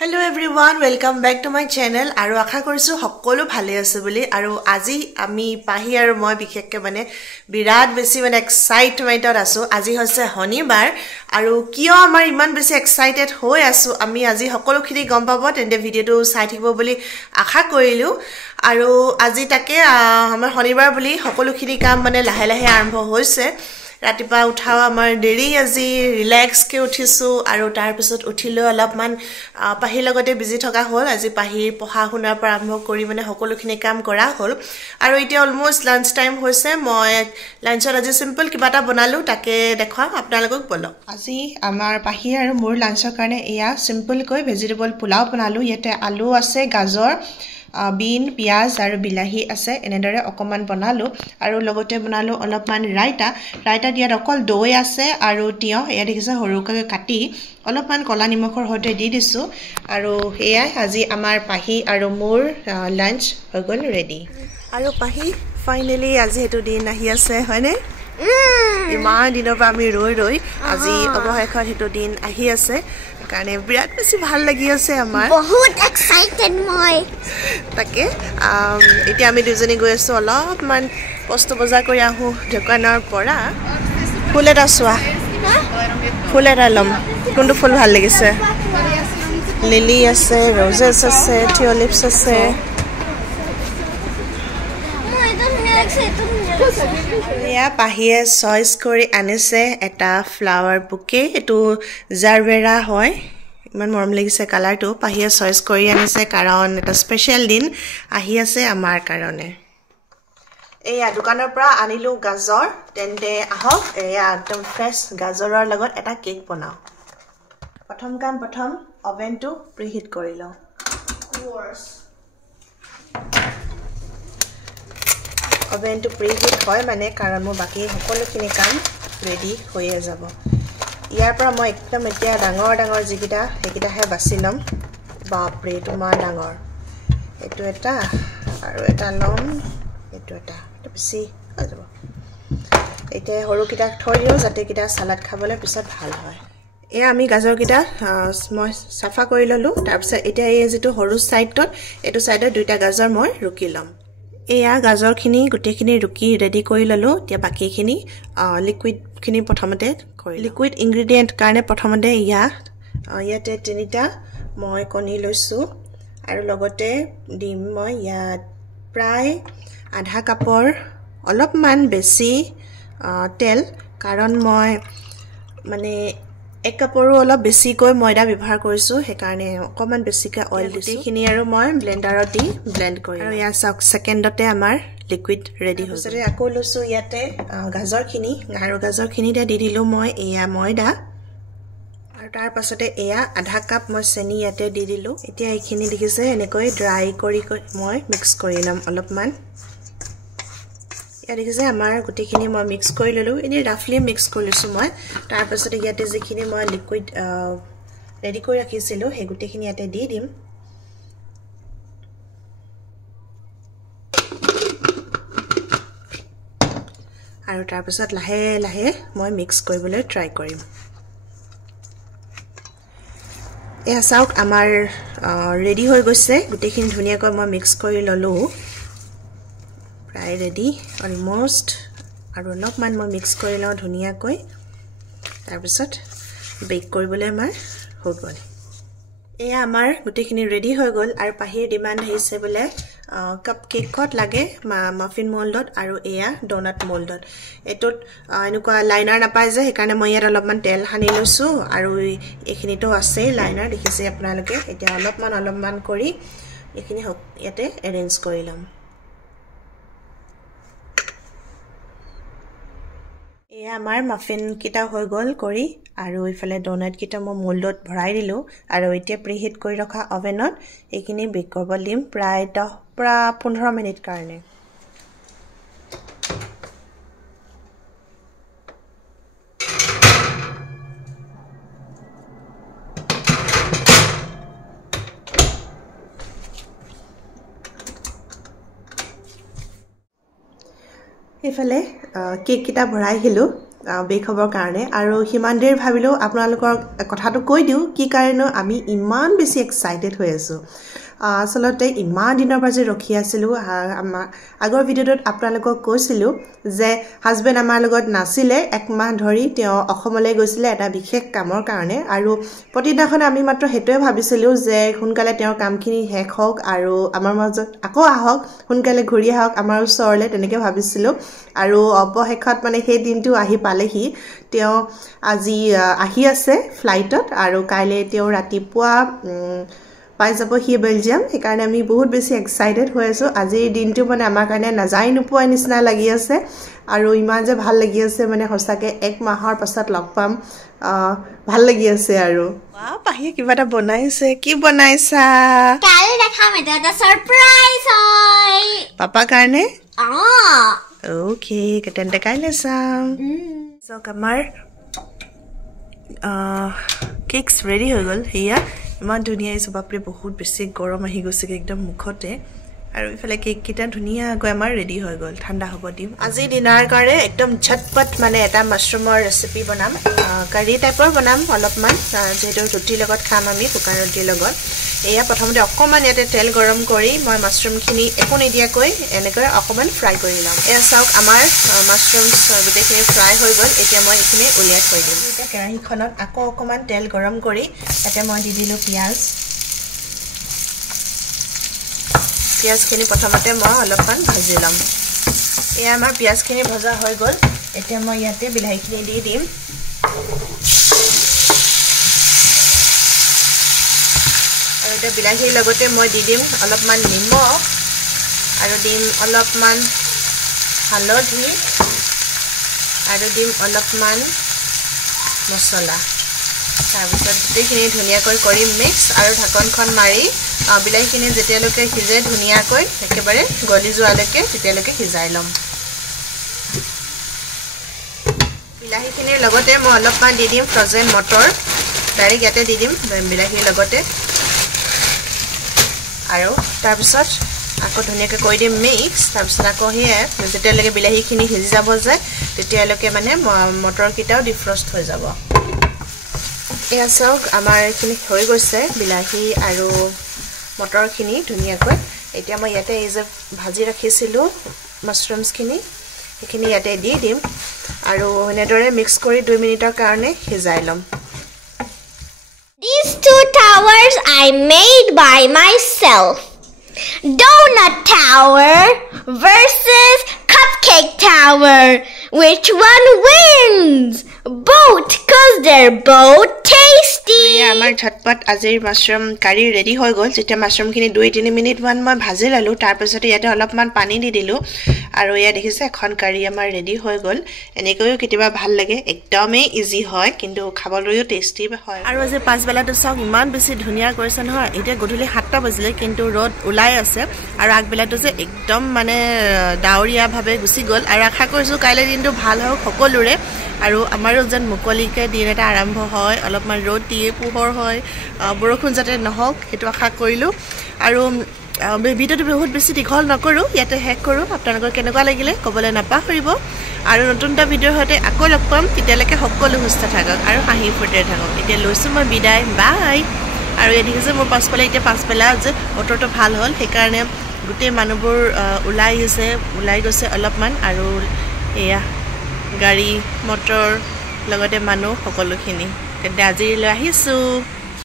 Hello everyone, welcome back to my channel. Aru akha korisu hokkolo bhale ase boli aru aji ami pahi aru moi bikhekke mane birat besi mane excitement or asu aji hoise honibar aru kiyo amar iman besi excited hoi asu ami aji hokkolo khiri gom pabo tende video tu sai thikibo boli akha korilu aru aji take amar honibar boli hokkolo khiri kam mane lahe lahe arambho hoise Ratipa uthawa amar deri aji relax ke uthisu aru tar pisot uthilo alopman pahi logote busy thoka hol aji pahi poha hunar par arambho kori mane hokolo khini kam kora hol aru ite almost lunch time hoise moi lunch aji simple kibata bonalu take dekham apnalogok bolo aji amar pahi aru mur lunch karone eya simple koi vegetable pulao bonalu yete alu ase gajor bean piaz aru bilahi ase enedore okoman bonalu aru logote bonalu olopman raita diya okol doi ase aru tiyo eya dekhise horuka kati olopman kola nimokhor hote di disu aru eya aji amar pahi aru mur lunch hogol ready aru pahi finally aji hetu din ahi ase hoine iman dinor pa ami roi aji obohekhor hetu din ahi ase কাৰণে বিৰাট বেছি ভাল লাগি আছে আমাৰ বহুত excited মই তাকে এতিয়া আমি দুজনী গৈ আছো অলপমান বস্তু বজাৰ কৰি আহো দোকানৰ পৰা ফুল এটা চোৱা ফুল এটা লম কোনটো ফুল ভাল লাগিছে লিলি আছে ৰজেছ আছে টিউলিপছ আছে এয়া পাহিয়ে চইচ কৰি আনিছে এটা ফ্লাৱাৰ বুকে এটো জাৰবেৰা হয় ইমান মৰম লাগিছে কালাৰটো পাহিয়ে চইচ কৰি আনিছে কাৰণ এটা স্পেশাল দিন আহি আছে আমাৰ কাৰণে এয়া দোকানৰ পৰা আনিলো গাজৰ তেন্তে আহক এয়া একদম ফ্ৰেছ গাজৰৰ লগত এটা কেক বনাও প্ৰথম অভেনটো প্ৰিহিট কৰি লওঁ Oven to preheat hoy mane karon mo baki hokolo kini kam ready hoye jabo ইয়াৰ পৰা মই একদম এতিয়া ডাঙৰ জিকিটা হেকিটা হে বাছিলম বাপৰে তোমা ডাঙৰ এটো এটা আৰু এটা লম এটো এটা বেছি হৈ যাব এতিয়া হৰু কিটা থৈ দিও যাতে কিটা সালাড খাবলৈ পিছত ভাল হয় এ আমি গাজৰ কিটা মই সাফা কৰি ললো তাৰ পিছত এতিয়া এই যেটো হৰু সাইডত এটো সাইডত দুইটা গাজৰ মই ৰুকি লম এয়া গাজৰ খিনি গুটেখিনি ৰুকি ৰেডি কৰি ললো তিয়া বাকি খিনি লিকুইড খিনি প্ৰথমতে কৰি লিকুইড ইনগ্ৰেডিয়েন্ট কাৰণে প্ৰথমতে ইয়াতে তিনিটা মই কণী লৈছো আৰু লগতে ডিম মই ইয়াত প্ৰায় আধা কাপৰ অলপমান বেছি তেল কাৰণ মই মানে এক কাপৰো অলপ বেছি কৈ ময়দা ব্যৱহাৰ কৰিছো হে কাৰণে অকমান বেছিকে অইল দিছি খিনি আৰু মই ব্লেন্ডাৰত দি ব্লেন্ড কৰি আৰু ইয়া সেকেন্ডতে আমাৰ লিকুইড ৰেডি হৈ গৈছে আকৌ লৈছো ইয়াতে গাজৰ খিনিতে দি দিলো মই এয়া ময়দা আৰু তাৰ পাছতে এয়া আধা কাপ মই চেনি ইয়াতে দি দিলো এতিয়া এইখিনি দেখিছে এনেকৈ ড্ৰাই কৰি মই মিক্স কৰি লম অলপমান দেখিছে আমাৰ গুটিখিনি মই মিক্স কৰি ললো এনে ৰাফলি মিক্স কৰিছো মই তাৰ পাছতে ইয়াতে যিখিনি মই লিকুইড ৰেডি কৰি ৰাখিছিলো হে গুটিখিনি ইয়াতে দি দিম আৰু তাৰ পাছত লাহে লাহে মই মিক্স কৰিবলৈ ট্ৰাই কৰিম এয়া চাওক আমাৰ ৰেডি হৈ গৈছে গুটিখিনি ধুনিয়াকৈ মই মিক্স কৰি ললো প্ৰায় ৰেডি অলমোস্ট আৰু অলপমান মই মিক্স কৰি লওঁ ধুনিয়াকৈ তাৰ পিছত বেক কৰিবলৈ আমাৰ হৈ গ'ল এয়া আমাৰ গুটিখিনি ৰেডি হৈ গ'ল আৰু পাহিৰ ডিমান্ড হৈছে বোলে কাপ কেকত লাগে মাফিন মোল্ডত আৰু এয়া ডোনাট মোল্ডত এটোত এনেকুৱা লাইনাৰ নাপায় যে সেইকাৰণে মই ইয়াত অলপমান তেল সানি লৈছো আৰু এইখিনিতো আছে লাইনাৰ দেখিছে আপোনালোকে এতিয়া অলপমান কৰি এইখিনি ইয়াতে এৰেঞ্জ কৰি লম এয়া আমাৰ মাফিন কিটা হৈ গল কৰি আৰু ইফালে ডোনাট কিটা মই মোল্ডত ভৰাই দিলো আৰু এতিয়া প্ৰিহিট কৰি ৰখা অভেনত এইখিনি বেক কৰিব দিম প্ৰায় 10-15 মিনিট কাৰণে ইফালে কেক কিটা ভৰাই দিলো বেখবৰ কাৰণে আৰু হিমান দেৰি ভাবিলোঁ আপোনালোকৰ কথাটো কৈ দিওঁ কি কাৰণে আমি ইমান বেছি এক্সাইটেড হৈ আছোঁ আচলতে ইমান দিনৰ পৰা যে ৰখি আছিলোঁ আমাৰ আগৰ ভিডিঅ'টোত আপোনালোকক কৈছিলোঁ যে হাজবেণ্ড আমাৰ লগত নাছিলে এক মাহ ধৰি তেওঁ অসমলৈ গৈছিলে এটা বিশেষ কামৰ কাৰণে আৰু প্ৰতিদিনাখন আমি মাত্ৰ হেতুৱে ভাবিছিলোঁ যে সোনকালে তেওঁৰ কামখিনি শেষ হওক আৰু আমাৰ মাজত আকৌ আহক সোনকালে ঘূৰি আহক আমাৰ ওচৰলৈ তেনেকৈ ভাবিছিলোঁ আৰু অৱশেষত মানে সেই দিনটো আহি পালেহি তেওঁ আজি আহি আছে ফ্লাইটত আৰু কাইলৈ তেওঁ ৰাতিপুৱা পাই যাব হি বেলজিয়াম সেইকাৰণে আমি বহুত বেছি এক্সাইটেড হৈ আছোঁ আজিৰ দিনটো মানে আমাৰ কাৰণে নাযাই নোপোৱাৰ নিচিনা লাগি আছে আৰু ইমান যে ভাল লাগি আছে মানে সঁচাকৈ এক মাহৰ পাছত লগ পাম ভাল লাগি আছে আৰু পাহিয়ে কিবা এটা বনাইছে কি বনাইছা কালি দেখাম এটা সাৰপ্ৰাইজ হয় পাপা কাৰণে ওকে তেন্তে কাইলৈ চাম চাওক আমাৰ কেকছ ৰেডি হৈ গ'ল সেয়া ইমান ধুনীয়া আহিছে বাপৰে বহুত বেছি গৰম আহি গৈছেগৈ একদম মুখতে আৰু ইফালে কেককেইটা ধুনীয়াকৈ আমাৰ ৰেডি হৈ গ'ল ঠাণ্ডা হ'ব দিম আজি ডিনাৰ কাৰণে একদম ঝটপট মানে এটা মাছৰুমৰ ৰেচিপি বনাম কাৰী টাইপৰ বনাম অলপমান যিহেতু ৰুটিৰ লগত খাম আমি শুকান ৰুটিৰ লগত এয়া প্ৰথমতে অকণমান ইয়াতে তেল গৰম কৰি মই মাছৰুমখিনি একো নিদিয়াকৈ এনেকৈ অকণমান ফ্ৰাই কৰি ল'ম এয়া চাওক আমাৰ মাছৰুমছ গোটেইখিনি ফ্ৰাই হৈ গ'ল এতিয়া মই এইখিনি উলিয়াই থৈ দিম এতিয়া কেৰাহীখনত আকৌ অকণমান তেল গৰম কৰি তাতে মই দি দিলোঁ পিঁয়াজখিনি প্ৰথমতে মই অলপমান ভাজি ল'ম এয়া আমাৰ পিঁয়াজখিনি ভজা হৈ গ'ল এতিয়া মই ইয়াতে বিলাহীখিনি দি দিম আৰু এতিয়া বিলাহীৰ লগতে মই দি দিম অলপমান নিমখ আৰু দিম অলপমান হালধি আৰু দিম অলপমান মছলা তাৰপিছত গোটেইখিনি ধুনীয়াকৈ কৰি মিক্স আৰু ঢাকনখন মাৰি বিলাহীখিনি যেতিয়ালৈকে সিজে ধুনীয়াকৈ একেবাৰে গলি যোৱালৈকে তেতিয়ালৈকে সিজাই ল'ম বিলাহীখিনিৰ লগতে মই অলপমান দি দিম ফ্ৰজেন মটৰ ডাইৰেক্ট ইয়াতে দি দিম বিলাহীৰ লগতে আৰু তাৰপিছত আকৌ ধুনীয়াকৈ কৰি দিম মিক্স তাৰপিছত আকৌ সেয়াই যেতিয়ালৈকে বিলাহীখিনি সিজি যাব যায় তেতিয়ালৈকে মানে মটৰকেইটাও ডিফ্ৰষ্ট হৈ যাব এয়া চাওক আমাৰ এইখিনি হৈ গৈছে বিলাহী আৰু মটৰখিনি ধুনীয়াকৈ এতিয়া মই ইয়াতে এই যে ভাজি ৰাখিছিলোঁ মাছৰুমছখিনি সেইখিনি ইয়াতে দি দিম আৰু এনেদৰে মিক্স কৰি 2 মিনিটৰ কাৰণে সিজাই ল'ম These two towers I made by myself. Donut tower versus cupcake tower. Which one wins? Both, cause they're both tasty. আমাৰ ঝটপট আজিৰ মাছৰুম কাৰী ৰেডি হৈ গ'ল যেতিয়া মাছৰুমখিনি 2-3 মিনিটমান মই ভাজি ল'লোঁ তাৰপিছতে ইয়াতে অলপমান পানী দি দিলোঁ আৰু এয়া দেখিছে এখন কাৰী আমাৰ ৰেডি হৈ গ'ল এনেকৈও কেতিয়াবা ভাল লাগে একদমেই ইজি হয় কিন্তু খাবলৈও টেষ্টি হয় আৰু আজি পাছবেলাটো চাওক ইমান বেছি ধুনীয়া কৰিছে নহয় এতিয়া গধূলি 7টা বাজিলে কিন্তু ৰ'দ ওলাই আছে আৰু আগবেলাটো যে একদম মানে ডাৱৰীয়াভাৱে গুচি গ'ল আৰু আশা কৰিছোঁ কাইলৈ দিনটো ভাল হওক সকলোৰে আৰু আমাৰো যেন মুকলিকৈ দিন এটা আৰম্ভ হয় অলপমান ৰ'দ দিয়ে পোহৰ হয় বৰষুণ যাতে নহওক সেইটো আশা কৰিলোঁ আৰু ভিডিঅ'টো বহুত বেছি দীঘল নকৰোঁ ইয়াতে শেষ কৰোঁ আপোনালোকৰ কেনেকুৱা লাগিলে ক'বলৈ নাপাহৰিব আৰু নতুন এটা ভিডিঅ'ৰ সৈতে আকৌ লগ পাম তেতিয়ালৈকে সকলো সুস্থ থাকক আৰু হাঁহি ফূৰ্তিৰে থাকক এতিয়া লৈছোঁ মই বিদায় বাই আৰু এই দেখিছে মোৰ পাছফালে এতিয়া পাছবেলা যে বতৰটো ভাল হ'ল সেইকাৰণে গোটেই মানুহবোৰ ওলাই গৈছে অলপমান আৰু এয়া গাড়ী মটৰ লগতে মানুহ সকলোখিনি তেন্তে আজিলৈ আহিছোঁ